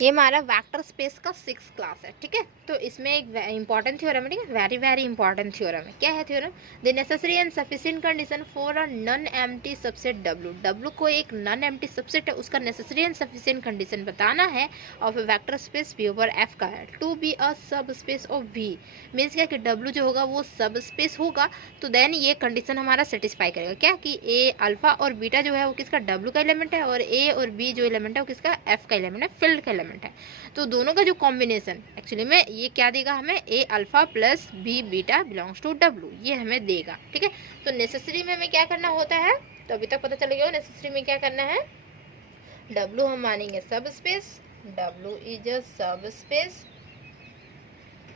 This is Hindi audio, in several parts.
ये हमारा वेक्टर स्पेस का 6th क्लास है, ठीक है। तो इसमें एक इंपॉर्टेंट थ्योरम है, ठीक है, वेरी वेरी इंपॉर्टेंट थ्योरम है। क्या है theorem? The necessary and sufficient condition for a non empty subset W. W को एक नॉन एम्प्टी सबसेट है, उसका नेसेसरी एंड सफिशिएंट कंडीशन बताना है of a vector space V over F का है टू बी अ सब स्पेस ऑफ वी। मीन्स क्या कि डब्ल्यू जो होगा वो सब स्पेस होगा, तो देन ये कंडीशन हमारा सेटिस्फाई करेगा। क्या कि ए अल्फा और बीटा जो है वो किसका? डब्ल्यू का एलिमेंट है, और ए और बी जो एलिमेंट है वो किसका? एफ का एलिमेंट है, फील्ड का एलिमेंट है। तो दोनों का जो कॉम्बिनेशन एक्चुअली में ये क्या देगा हमें? A alpha plus B beta belongs to W, ये हमें देगा, ठीक है। तो नेसेसरी में हमें क्या करना होता है? तो अभी तक पता चल गया नेसेसरी में क्या करना है। डब्ल्यू हम मानेंगे सब स्पेस, डब्ल्यू इज अ सब स्पेस,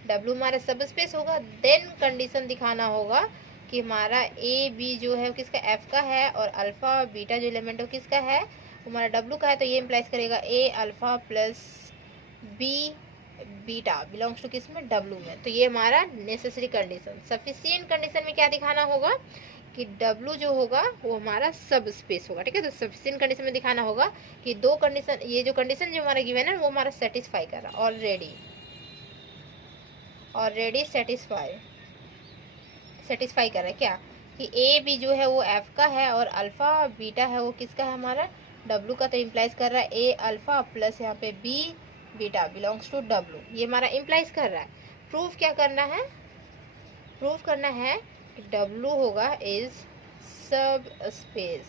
डब्ल्यू हमारा सब स्पेस होगा। देन कंडीशन दिखाना होगा कि हमारा ए बी जो है वो किसका? एफ का है, और अल्फा बीटा जो एलिमेंट है वो किसका है? हमारा डब्ल्यू का है। तो ये इम्प्लाइज करेगा A alpha plus B beta belongs to किस में? डब्ल्यू में। तो ये हमारा नेसेसरी कंडीशन। सफिशिएंट कंडीशन में क्या दिखाना होगा कि डब्ल्यू जो होगा वो हमारा सब स्पेस होगा, ठीक है। तो सफिशिएंट कंडीशन में दिखाना होगा कि दो कंडीशन, ये जो कंडीशन जो हमारा गिवन है वो हमारा सेटिस्फाई कर रहा है ऑलरेडी सेटिस्फाई कर रहा है। क्या कि ए बी जो है वो एफ का है, और अल्फा बीटा है वो किसका है? हमारा डब्ल्यू का। तो इम्प्लाइज कर रहा है ए अल्फा प्लस यहाँ पे B beta belongs to W, ये हमारा इम्प्लाइज कर रहा है। प्रूफ क्या करना है? प्रूफ करना है कि डब्ल्यू होगा इज सब स्पेस,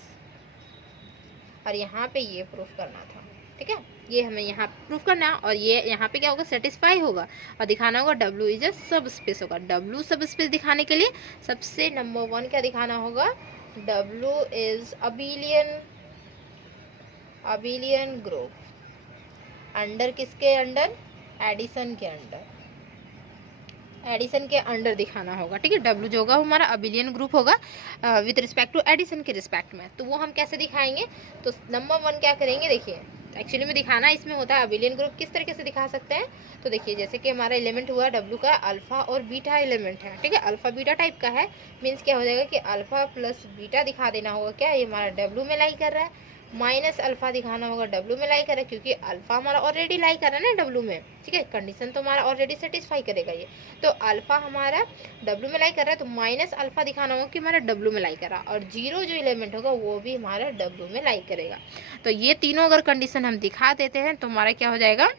और यहाँ पे ये प्रूफ करना था, ठीक है। ये हमें यहाँ प्रूफ करना है, और ये यहाँ पे क्या होगा? सेटिस्फाई होगा, और दिखाना होगा डब्ल्यू इज अ सब स्पेस होगा। डब्ल्यू सब स्पेस दिखाने के लिए सबसे नंबर 1 क्या दिखाना होगा? W is abelian group under किसके अंडर? एडिशन के अंडर, एडिशन के अंडर दिखाना होगा, ठीक है। डब्ल्यू जो होगा वो हमारा अबिलियन ग्रुप होगा विद रिस्पेक्ट टू एडिशन के रिस्पेक्ट में। तो वो हम कैसे दिखाएंगे? तो नंबर 1 क्या करेंगे? देखिए एक्चुअली में दिखाना इसमें होता है अबिलियन ग्रुप किस तरीके से दिखा सकते हैं। तो देखिए जैसे कि हमारा एलिमेंट हुआ डब्ल्यू का अल्फा और बीटा एलिमेंट है, ठीक है, अल्फा बीटा टाइप का है। मीन्स क्या हो जाएगा कि अल्फा प्लस बीटा दिखा देना होगा। क्या ये हमारा डब्ल्यू में लाई कर रहा है, माइनस अल्फा दिखाना होगा डब्ल्यू में लाई कर रहा है, क्योंकि अल्फा हमारा ऑलरेडी लाई कर रहा है ना डब्ल्यू में, ठीक है। कंडीशन तो हमारा ऑलरेडी सेटिस्फाई करेगा ये। तो अल्फा हमारा डब्ल्यू में लाई कर रहा है, तो माइनस अल्फा दिखाना होगा कि हमारा डब्ल्यू में लाई कर रहा है, और जीरो जो एलिमेंट होगा वो भी हमारा डब्ल्यू में लाई करेगा। तो ये तीनों अगर कंडीशन हम दिखा देते हैं तो हमारा क्या हो जाएगा?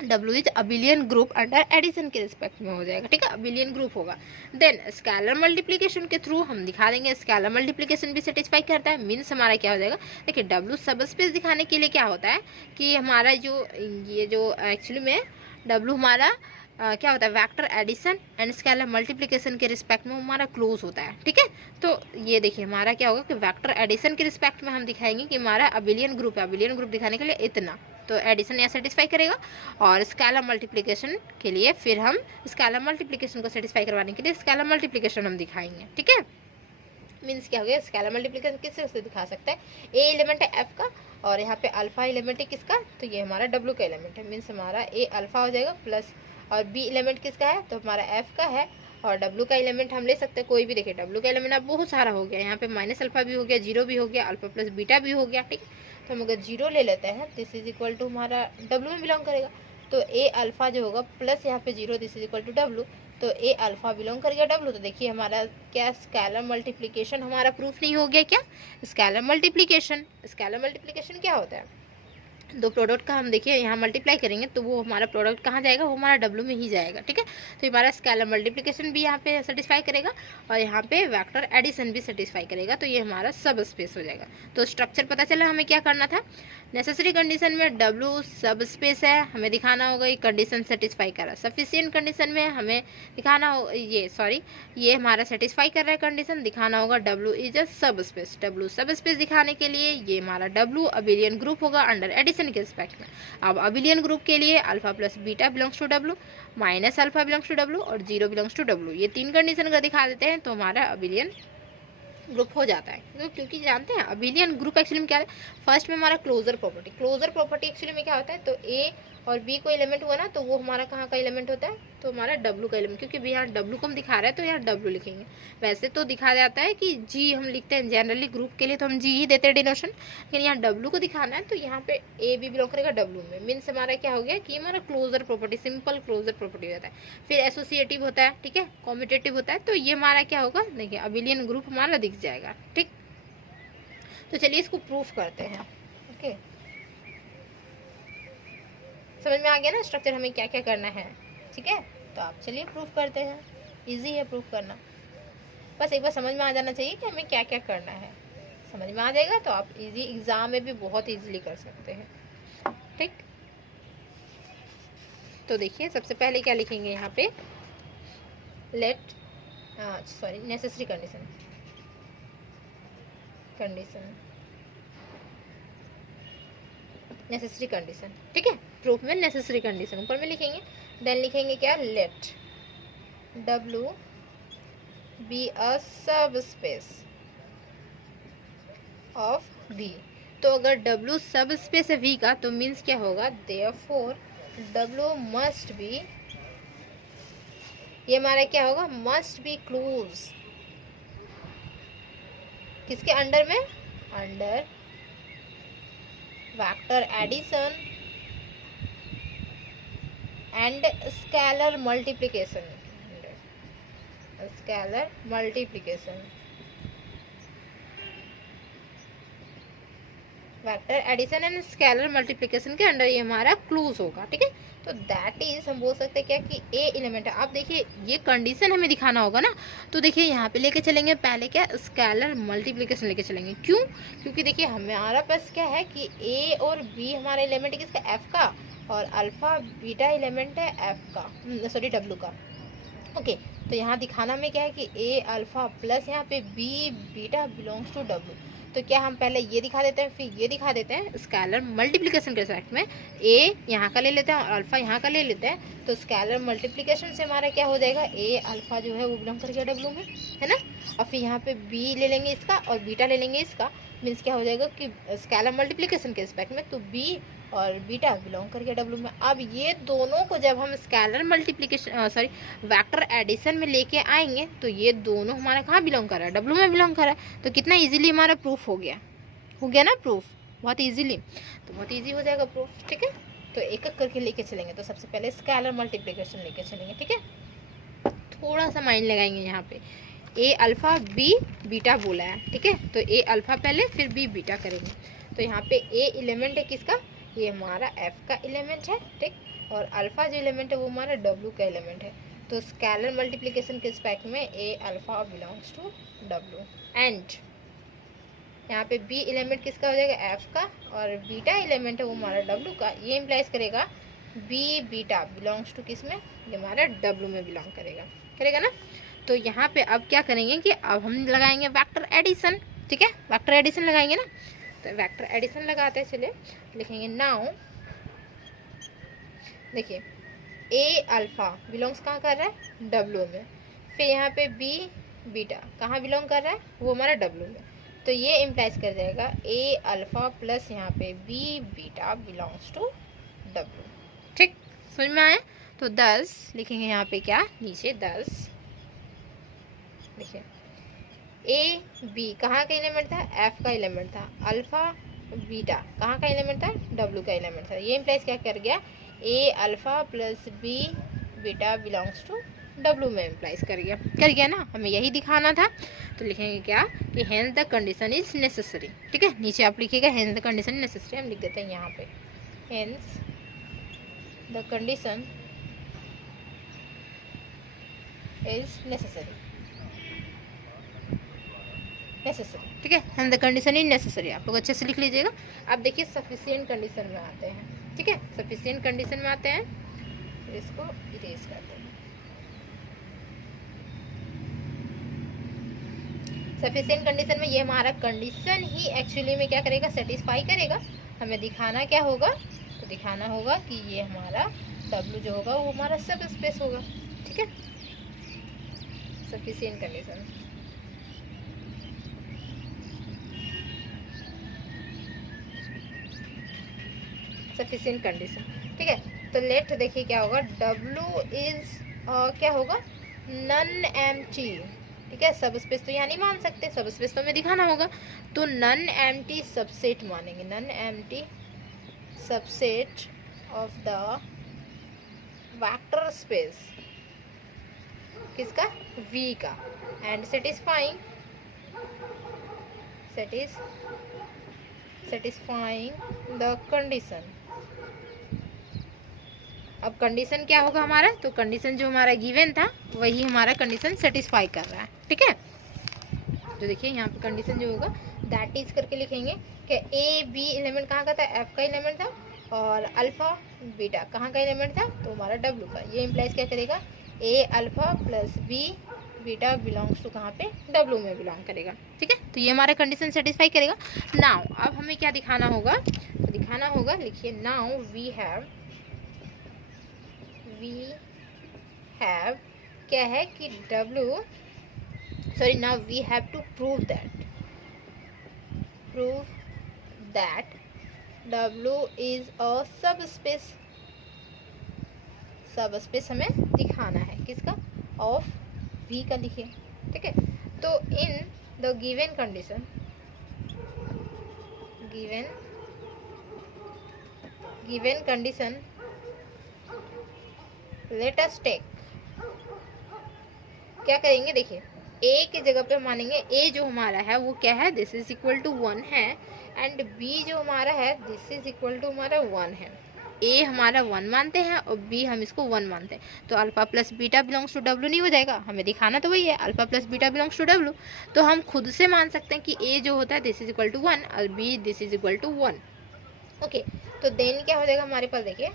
W is abelian group under addition के रिस्पेक्ट में हो जाएगा, ठीक है, अबिलियन ग्रुप होगा। देन स्केलर मल्टीप्लिकेशन के थ्रू हम दिखा देंगे स्केलर मल्टीप्लिकेशन भी सेटिस्फाई करता है। मीन्स हमारा क्या हो जाएगा? देखिए डब्ल्यू सब स्पेस दिखाने के लिए क्या होता है कि हमारा जो ये जो एक्चुअली में डब्ल्यू हमारा क्या होता है? Vector addition and scalar multiplication के रिस्पेक्ट में हमारा क्लोज होता है, ठीक है। तो ये देखिए हमारा क्या होगा कि वेक्टर एडिशन के रिस्पेक्ट में हम दिखाएंगे कि हमारा अबिलियन ग्रुप है। अबिलियन ग्रुप दिखाने के लिए इतना तो एडिशन या सेटिस्फाई करेगा, और स्केलर मल्टीप्लिकेशन के लिए फिर हम स्केलर मल्टीप्लिकेशन को सेटिस्फाई करवाने के लिए स्केलर मल्टीप्लिकेशन हम दिखाएंगे, ठीक है। मीन्स क्या हो गया? स्केलर मल्टीप्लिकेशन किससे से दिखा सकते हैं? ए एलिमेंट है एफ का, और यहाँ पे अल्फा एलिमेंट है किसका? तो ये हमारा डब्ल्यू का एलिमेंट है। मीन्स हमारा ए अल्फा हो जाएगा प्लस, और बी एलिमेंट किसका है? तो हमारा एफ का है, और डब्ल्यू का एलिमेंट हम ले सकते हैं कोई भी। देखिए डब्ल्यू का एलिमेंट अब बहुत सारा हो गया, यहाँ पे माइनस अल्फा भी हो गया, जीरो भी हो गया, अल्फा प्लस बीटा भी हो गया, ठीक है। तो हम अगर जीरो ले लेते हैं दिस इज इक्वल टू हमारा डब्ल्यू में बिलोंग करेगा। तो ए अल्फा जो होगा प्लस यहाँ पे zero, this is equal to W. तो ए अल्फा बिलोंग कर गया डब्ल्यू। तो देखिए हमारा क्या स्केलर मल्टीप्लिकेशन हमारा प्रूफ नहीं हो गया क्या? स्केलर मल्टीप्लिकेशन क्या होता है? दो प्रोडक्ट का हम देखिए यहाँ मल्टीप्लाई करेंगे तो वो हमारा प्रोडक्ट कहाँ जाएगा? वो हमारा डब्ल्यू में ही जाएगा, ठीक है। तो हमारा स्केलर मल्टीप्लिकेशन भी यहाँ पे सेटिस्फाई करेगा, और यहाँ पे वेक्टर एडिशन भी सेटिस्फाई करेगा। तो ये हमारा सब स्पेस हो जाएगा। तो स्ट्रक्चर पता चला हमें क्या करना था। नेसेसरी कंडीशन में डब्ल्यू सब स्पेस है, हमें दिखाना होगा ये कंडीशन सेटिस्फाई कर रहा है। सफिशिएंट कंडीशन में हमें दिखाना हो ये हमारा सेटिस्फाई कर रहा है कंडीशन, दिखाना होगा डब्ल्यू इज अ सब स्पेस। डब्ल्यू सब स्पेस दिखाने के लिए ये हमारा डब्ल्यू अबिलियन ग्रुप होगा अंडर एडिशन के रिस्पेक्ट में। अब अबिलियन ग्रुप के लिए alpha plus beta belongs to W, minus alpha belongs to W, और जीरो बिलोंग्स टू डब्ल्यू। ये तीन कंडीशन अगर दिखा देते हैं तो हमारा अबिलियन ग्रुप हो जाता है। तो क्योंकि जानते हैं अबिलियन ग्रुप एक्चुअली में क्या है? फर्स्ट में हमारा क्लोजर प्रॉपर्टी एक्चुअली में क्या होता है? तो ए और बी को एलिमेंट हुआ ना, तो वो हमारा कहाँ का एलिमेंट होता है? तो हमारा W का एलिमेंट, क्योंकि भी यहाँ W को हम दिखा रहे हैं तो यहाँ W लिखेंगे। वैसे तो दिखा जाता है कि G हम लिखते हैं जनरली ग्रुप के लिए, तो हम G ही देते हैं डिनोशन, लेकिन यहाँ W को दिखाना है तो यहाँ पे A भी बिलोंग करेगा W में। मीन्स हमारा क्या हो गया कि हमारा closure property, simple closure property हो जाता है। फिर एसोसिएटिव होता है, ठीक है, कॉम्पिटेटिव होता है, तो ये हमारा क्या होगा, देखिए अबिलियन ग्रुप हमारा दिख जाएगा। ठीक, तो चलिए इसको प्रूफ करते हैं। ओके, समझ में आ गया ना स्ट्रक्चर, हमें क्या क्या करना है। ठीक है, तो आप चलिए प्रूफ करते हैं। इजी है प्रूफ करना, बस एक बार समझ में आ जाना चाहिए कि हमें क्या क्या करना है। समझ में आ जाएगा तो आप इजी एग्जाम में भी बहुत इजीली कर सकते हैं। ठीक, तो देखिए सबसे पहले क्या लिखेंगे यहाँ पे, let sorry necessary condition, necessary condition. ठीक है, प्रूफ में नेसेसरी कंडीशन ऊपर में लिखेंगे। देन लिखेंगे क्या, लेट W बी अ सब स्पेस ऑफ V। तो अगर W सब स्पेस है V का तो मीन्स क्या होगा, देयरफॉर W मस्ट बी, ये हमारा क्या होगा, मस्ट बी क्लोज, किसके अंडर में, under vector addition and scalar multiplication, scalar multiplication, vector addition and scalar multiplication के अंडर ये हमारा क्लोज होगा। ठीक है, तो दैट इज हम बोल सकते हैं क्या कि ए एलिमेंट है। आप देखिए ये कंडीशन हमें दिखाना होगा ना, तो देखिए यहाँ पे लेके चलेंगे पहले क्या, स्केलर मल्टीप्लिकेशन लेके चलेंगे। क्यों, क्योंकि देखिए हमारा पास क्या है कि ए और बी हमारा एलिमेंट है किसका, एफ का, और अल्फा बीटा एलिमेंट है एफ का, सॉरी डब्ल्यू का। ओके, तो यहाँ दिखाना में क्या है कि ए अल्फा प्लस यहाँ पे B beta belongs to W. तो क्या हम पहले ये दिखा देते हैं फिर ये दिखा देते हैं, स्केलर मल्टीप्लिकेशन के सेट में ए यहाँ का ले लेते हैं और अल्फा यहाँ का ले लेते हैं। तो स्केलर मल्टीप्लिकेशन से हमारा क्या हो जाएगा, ए अल्फा जो है वो बिलोंग करके डब्ल्यू में, है ना। और फिर यहाँ पे बी ले लेंगे इसका और बीटा ले लेंगे इसका, मीन्स क्या हो जाएगा कि स्केलर मल्टीप्लिकेशन के रिस्पेक्ट में तो बी और बीटा बिलोंग करके डब्ल्यू में। अब ये दोनों को जब हम scalar multiplication sorry vector addition में लेके आएंगे तो ये दोनों हमारा कहाँ बिलोंग कर रहा है, डब्ल्यू में बिलोंग कर रहा है। तो कितना इजीली हमारा प्रूफ हो गया ना प्रूफ, बहुत इजीली, तो बहुत इजी हो जाएगा प्रूफ। ठीक है, तो एक एक करके लेके चलेंगे। तो सबसे पहले स्केलर मल्टीप्लिकेशन लेके चलेंगे। ठीक है, थोड़ा सा माइंड लगाएंगे यहाँ पे, ए अल्फा बी बीटा बोला है। ठीक है, तो ए अल्फा पहले फिर बी बीटा करेंगे। तो यहाँ पे ए एलिमेंट है किसका, ये हमारा एफ का एलिमेंट है। ठीक, और अल्फा जो एलिमेंट है वो हमारा डब्ल्यू का एलिमेंट है। तो स्केलर मल्टीप्लिकेशन के रिस्पेक्ट में A alpha belongs to W, and यहाँ पे बी एलिमेंट किसका हो जाएगा, एफ का, और बीटा एलिमेंट है वो हमारा डब्ल्यू का। ये इम्प्लाइज करेगा बी बीटा बिलोंग्स टू किस में, ये हमारा डब्ल्यू में बिलोंग करेगा ना। तो यहाँ पे अब क्या करेंगे कि अब हम लगाएंगे वेक्टर एडिशन। ठीक है, वेक्टर एडिशन लगाएंगे ना, तो वेक्टर एडिशन लगाते हैं। चलिए लिखेंगे नाउ, देखिए ए अल्फा बिलोंग्स कहाँ कर रहा है, डब्ल्यू में। फिर यहाँ पे बी बीटा कहाँ बिलोंग कर रहा है, वो हमारा डब्ल्यू में। तो ये इम्प्लाइज कर जाएगा ए अल्फा प्लस यहाँ पे B beta belongs to W. ठीक, समझ में आया। तो 10 लिखेंगे यहाँ पे क्या, नीचे 10 देखिए, ए बी कहाँ का एलिमेंट था, एफ का एलिमेंट था, अल्फा बीटा कहाँ का एलिमेंट था, डब्ल्यू का एलिमेंट था। ये इम्प्लाइज क्या कर गया, A alpha plus B beta belongs to W में इम्प्लाइज कर गया ना, हमें यही दिखाना था। तो लिखेंगे क्या कि hence the condition is necessary. ठीक है, नीचे आप लिखिएगा हेंस द कंडीशन नेसेसरी, हम लिख देते हैं यहाँ पे hence the condition is necessary. ठीक है, and the condition is necessary, आप लोग अच्छे से लिख लीजिएगा। अब देखिए सफिशिएंट कंडीशन में आते हैं। ठीक है, सफिशिएंट कंडीशन में आते हैं, फिर इसको इरेज करते हैं। सफिशिएंट कंडीशन में ये हमारा कंडीशन ही एक्चुअली में क्या करेगा, सेटिस्फाई करेगा। हमें दिखाना क्या होगा, तो दिखाना होगा कि ये हमारा डब्ल्यू जो होगा वो हमारा सब स्पेस होगा। ठीक है, सफिशिएंट कंडीशन। Sufficient condition. ठीक है, तो लेट देखिए क्या होगा, W इज क्या होगा, नन एम्प्टी, ठीक है। सब स्पेस तो यहाँ नहीं मान सकते, सब स्पेस तो हमें दिखाना होगा, तो नन एम्प्टी सबसेट मानेंगे, non empty subset of the vector space, किसका, V का, एंड सेटिस्फाइंग द कंडीशन। अब कंडीशन क्या होगा हमारा, तो कंडीशन जो हमारा गिवन था वही हमारा कंडीशन सेटिस्फाई कर रहा है, ठीक है। तो देखिए यहाँ पे कंडीशन जो होगा दैट इज करके लिखेंगे कि ए बी एलिमेंट कहाँ का था, एफ का एलिमेंट था, और अल्फा बीटा कहाँ का एलिमेंट था, तो हमारा डब्ल्यू का। ये इम्प्लाइज क्या करेगा, A alpha plus B beta belongs to कहाँ पे, डब्ल्यू में बिलोंग करेगा, ठीक है। तो ये हमारा कंडीशन सेटिस्फाई करेगा। नाउ अब हमें क्या दिखाना होगा, तो दिखाना होगा, लिखिए नाउ वी हैव क्या है कि W, sorry, now we have to prove that W is a subspace हमें दिखाना है, किसका, ऑफ V का लिखे, ठीक है। तो in the given condition let us take, क्या करेंगे, देखिए ए की जगह पे मानेंगे ए जो हमारा है वो क्या है, दिस इज इक्वल टू 1 है, एंड बी जो हमारा है दिस इज इक्वल टू हमारा 1 है। ए हमारा 1 मानते हैं और बी हम इसको 1 मानते हैं, तो alpha plus beta belongs to W नहीं हो जाएगा, हमें दिखाना तो वही है alpha plus beta belongs to W. तो हम खुद से मान सकते हैं कि ए जो होता है दिस इज इक्वल टू 1 और B this is equal to 1, okay. तो देन क्या हो जाएगा हमारे पास, देखिए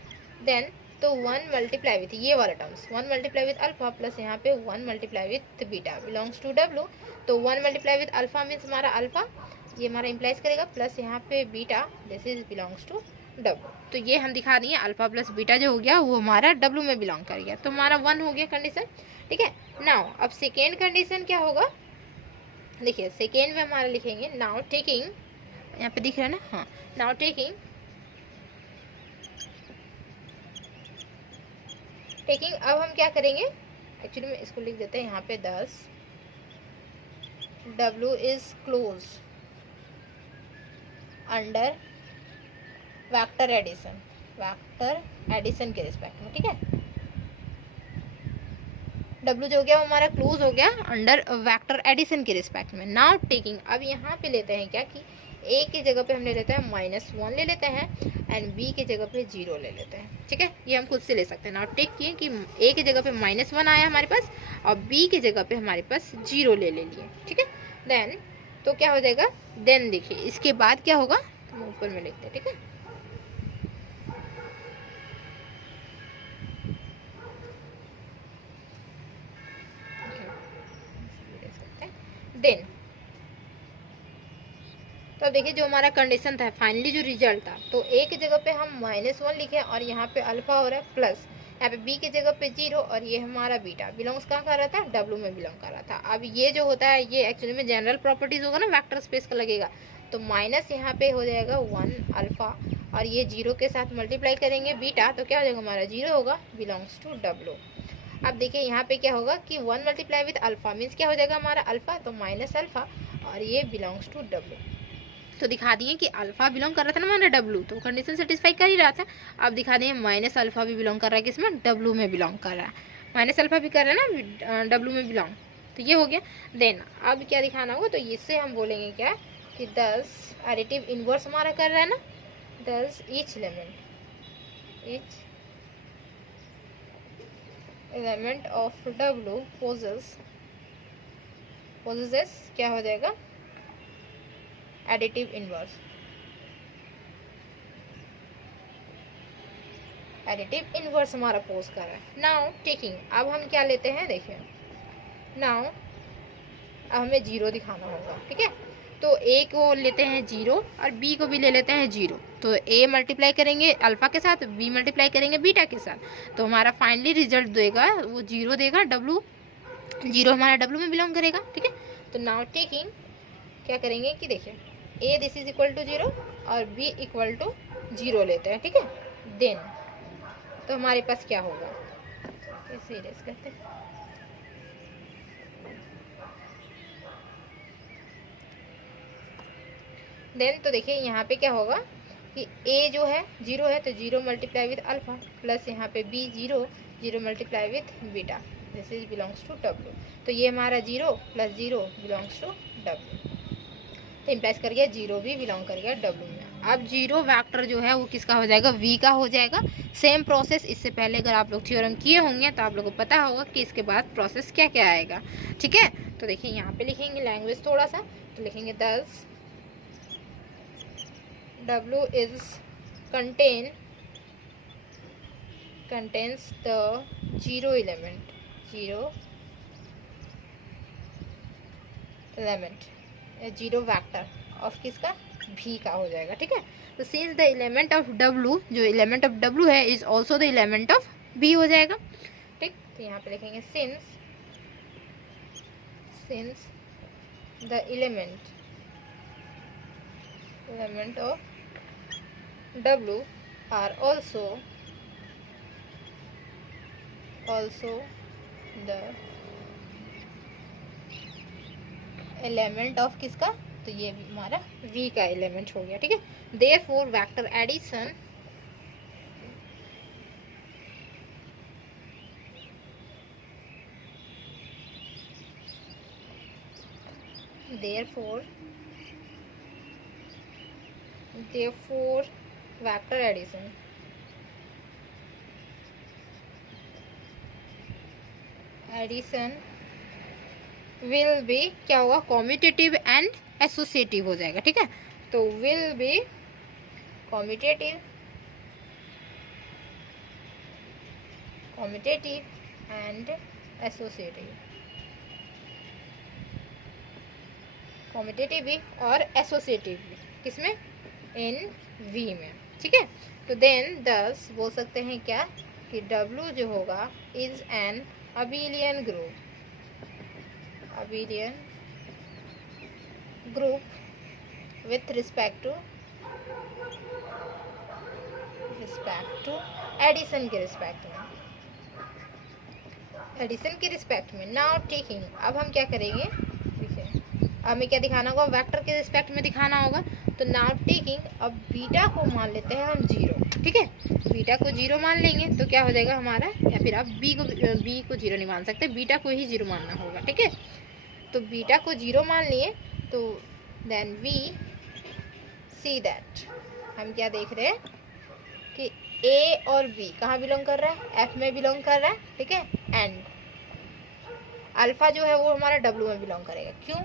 देन, तो 1 मल्टीप्लाई विथ ये वाला terms, 1 multiply with alpha plus यहाँ पे 1 multiply with beta belongs to W. तो 1 मल्टीप्लाई विथ अल्फा मीन्स हमारा अल्फा, ये हमारा इम्प्लाइज करेगा, प्लस यहाँ पे beta this is belongs to W. तो ये हम दिखा देंगे अल्फा प्लस बीटा जो हो गया वो हमारा डब्ल्यू में बिलोंग कर गया, तो हमारा 1 हो गया कंडीशन, ठीक है। नाउ अब सेकेंड कंडीशन क्या होगा, देखिए सेकेंड में हमारा लिखेंगे नाउ टेकिंग, यहाँ पे दिख रहा है ना, हाँ, नाउ टेकिंग अब हम क्या करेंगे, एक्चुअली में इसको लिख देते हैं यहाँ पे 10, W is close under vector addition के रिस्पेक्ट में, ठीक है। W जो हो गया वो हमारा क्लोज हो गया अंडर वेक्टर एडिशन के रिस्पेक्ट में। नाउ टेकिंग, अब यहाँ पे लेते हैं क्या कि ए की जगह पे हम ले लेते हैं -1 ले लेते हैं, एंड बी की जगह पे 0 ले लेते हैं, ठीक है। ये हम खुद से ले सकते हैं। नाउ टेक किए कि ए की जगह पे -1 आया हमारे पास और बी की जगह पे हमारे पास 0 ले लिए, ठीक है। देन तो क्या हो जाएगा, देन देखिए इसके बाद क्या होगा, हम ऊपर में लिखते हैं, ठीक है। देन तो देखिए जो हमारा कंडीशन था फाइनली जो रिजल्ट था, तो ए की जगह पे हम -1 लिखे और यहाँ पे अल्फा हो रहा है प्लस, यहाँ पे बी की जगह पे 0 और ये हमारा बीटा बिलोंग्स कहाँ कर रहा था, डब्ल्यू में बिलोंग कर रहा था। अब ये जो होता है ये एक्चुअली में जनरल प्रॉपर्टीज होगा ना, वेक्टर स्पेस का लगेगा, तो माइनस यहाँ पे हो जाएगा 1 अल्फा और ये 0 के साथ मल्टीप्लाई करेंगे बीटा, तो क्या हो जाएगा हमारा 0 होगा, बिलोंग्स टू डब्ल्यू। अब देखिए यहाँ पे क्या होगा कि 1 मल्टीप्लाई विथ अल्फा मीन्स क्या हो जाएगा हमारा अल्फा, तो माइनस अल्फा और ये बिलोंग्स टू डब्ल्यू। तो दिखा दिए कि अल्फा बिलोंग कर रहा था ना हमारा डब्ल्यू, तो कंडीशन सेटिस्फाई कर ही रहा था। अब दिखा दिए माइनस अल्फा भी बिलोंग कर रहा है, किसमें, डब्ल्यू में बिलोंग कर रहा है, माइनस अल्फा भी कर रहा है ना डब्ल्यू में बिलोंग, तो ये हो गया। देन अब क्या दिखाना होगा, तो इससे हम बोलेंगे क्या कि 10 एडिटिव इनवर्स हमारा कर रहा है ना, 10 each element of W possesses क्या हो जाएगा, एडिटिव इनवर्स हमारा पोज कर रहा है। नाउ टेकिंग, अब हम क्या लेते हैं, देखिए नाउ अब हमें 0 दिखाना होगा, ठीक है। तो ए को लेते हैं 0 और बी को भी ले लेते हैं 0, तो ए मल्टीप्लाई करेंगे अल्फा के साथ, बी मल्टीप्लाई करेंगे बीटा के साथ, तो हमारा फाइनली रिजल्ट देगा वो 0 देगा, डब्ल्यू 0 हमारा डब्ल्यू में बिलोंग करेगा, ठीक है। तो नाउ टेकिंग क्या करेंगे कि देखिए ए दिस इज इक्वल टू 0 और बी इक्वल टू 0 लेते हैं, ठीक है। देन तो हमारे पास क्या होगा, इसे इरेज करते हैं। देन तो देखिए यहाँ पे क्या होगा कि a जो है 0 है तो 0 मल्टीप्लाई विथ अल्फा, प्लस यहाँ पे b 0, 0 multiply with beta, this is belongs to w। तो ये हमारा 0 प्लस 0 बिलोंग्स टू w, तो इम्प्लाइज कर गया 0 भी बिलोंग कर गया w में। अब 0 वेक्टर जो है वो किसका हो जाएगा, v का हो जाएगा। सेम प्रोसेस, इससे पहले अगर आप लोग थ्योरम किए होंगे तो आप लोगों को पता होगा कि इसके बाद प्रोसेस क्या क्या आएगा। ठीक है, तो देखिए यहाँ पे लिखेंगे लैंग्वेज थोड़ा सा, तो लिखेंगे दस W is contains the zero element zero vector of किसका, v का हो जाएगा। ठीक है, तो since the element of w, जो एलिमेंट ऑफ w है is also the element of v हो जाएगा। ठीक, तो यहाँ पे लिखेंगे since the element of W are also the element of किसका, तो ये भी हमारा V का एलिमेंट हो गया। ठीक है, therefore vector addition vector addition will be क्या होगा, कॉम्यूटेटिव एंड एसोसिएटिव हो जाएगा। ठीक है, तो will be commutative and associative, commutative भी और एसोसिएटिव भी, किसमें, इन V में। ठीक है, तो देन दस बोल सकते हैं क्या कि W जो होगा is an abelian group with respect to addition के रिस्पेक्ट में। नाउ टेकिंग, अब हम क्या करेंगे, हमें क्या दिखाना होगा, वेक्टर के रिस्पेक्ट में दिखाना होगा। तो नाउ टेकिंग, अब बीटा को मान लेते हैं हम 0। ठीक है, बीटा को 0 मान लेंगे तो क्या हो जाएगा हमारा, या फिर आप b को 0 नहीं मान सकते, बीटा को ही 0 मानना होगा। ठीक है, तो बीटा को 0 मान लिए तो देन वी सी दैट, हम क्या देख रहे हैं कि a और b कहाँ बिलोंग कर रहा है, f में बिलोंग कर रहा है। ठीक है, एंड अल्फा जो है वो हमारा w में बिलोंग करेगा। क्यों,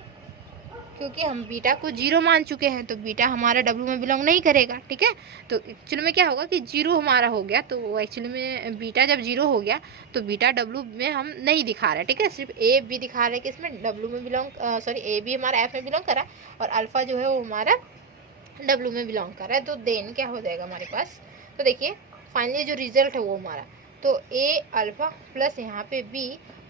क्योंकि हम बीटा को 0 मान चुके हैं, तो बीटा हमारा W में बिलोंग नहीं करेगा। ठीक है, तो एक्चुअली में क्या होगा कि 0 हमारा हो गया, तो एक्चुअली में बीटा जब 0 हो गया तो बीटा W में हम नहीं दिखा रहे। ठीक है, सिर्फ A B दिखा रहे कि इसमें W में बिलोंग, A B हमारा F में बिलोंग कर रहा है और अल्फा जो है वो हमारा W में बिलोंग कर रहा है। तो देन क्या हो जाएगा हमारे पास, तो देखिए फाइनली जो रिजल्ट है वो हमारा, तो A अल्फा प्लस यहाँ पे B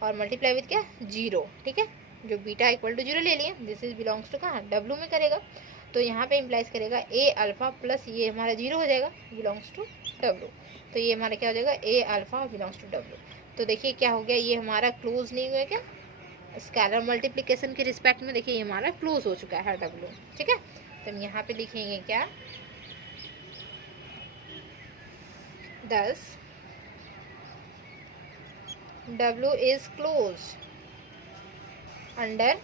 और मल्टीप्लाई विथ क्या 0। ठीक है, जो बीटा इक्वल टू 0 ले लिए, दिस इज बिलोंग्स टू कहाँ, W में करेगा। तो यहाँ पे इम्प्लाइज करेगा A अल्फा प्लस ये हमारा 0 हो जाएगा, बिलोंग्स टू W। तो ये हमारा क्या हो जाएगा, A alpha belongs to W। तो देखिए क्या हो गया, ये हमारा क्लोज नहीं हुआ क्या, स्केलर मल्टीप्लिकेशन के रिस्पेक्ट में देखिए ये हमारा क्लोज हो चुका है W। ठीक है, तो हम यहाँ पे लिखेंगे क्या, 10 W is closed under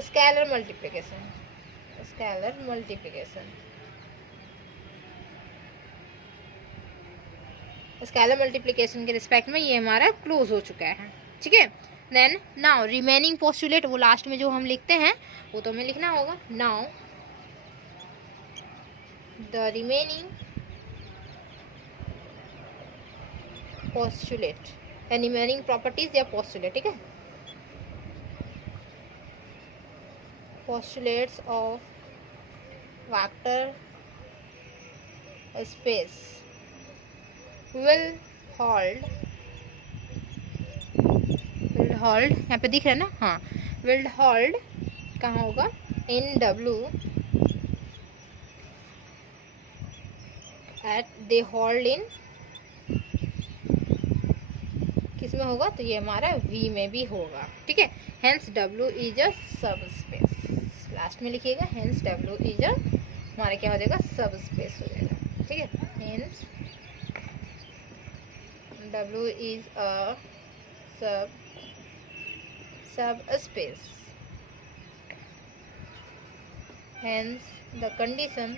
scalar multiplication। Scalar multiplication के रिस्पेक्ट में ये हमारा क्लोज हो चुका है। ठीक है, देन नाउ रिमेनिंग पोस्टुलेट, वो लास्ट में जो हम लिखते हैं वो तो हमें लिखना होगा। Now the remaining postulate, remaining properties या पोस्टुलेट। ठीक है, postulates of vector space will hold, यहाँ पे दिख रहा है ना, हाँ, will hold कहाँ होगा, in W at they hold in किस में होगा, तो ये हमारा V में भी होगा, ठीक है। हेंस W इज अ सब स्पेस, लास्ट में लिखिएगा हेंस W इज अ, हमारा क्या हो जाएगा, सब स्पेस हो जाएगा, ठीक है। हेंस W इज अ सब space, hence the condition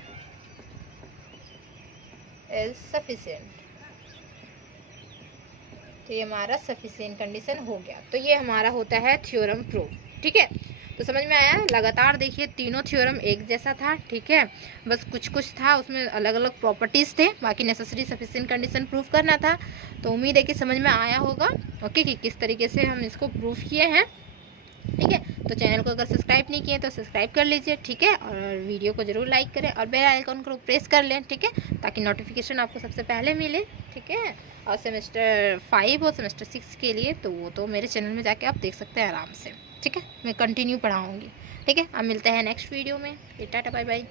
is sufficient। तो ये हमारा सफिशिएंट कंडीशन हो गया। तो ये हमारा होता है थ्योरम प्रूफ, ठीक है। तो समझ में आया, लगातार देखिए तीनों थ्योरम एक जैसा था, ठीक है, बस कुछ कुछ था उसमें अलग अलग प्रॉपर्टीज थे, बाकी नेसेसरी सफिशिएंट कंडीशन प्रूफ करना था। तो उम्मीद है कि समझ में आया होगा, ओके, कि किस तरीके से हम इसको प्रूफ किए हैं, ठीक है। तो चैनल को अगर सब्सक्राइब नहीं किए तो सब्सक्राइब कर लीजिए, ठीक है, और वीडियो को जरूर लाइक करें और बेल आइकन को प्रेस कर लें, ठीक है, ताकि नोटिफिकेशन आपको सबसे पहले मिले, ठीक है। और सेमेस्टर 5 और सेमेस्टर 6 के लिए तो वो तो मेरे चैनल में जाके आप देख सकते हैं आराम से, ठीक है, मैं कंटिन्यू पढ़ाऊँगी, ठीक है। अब मिलते हैं नेक्स्ट वीडियो में, टाटा बाय बाय।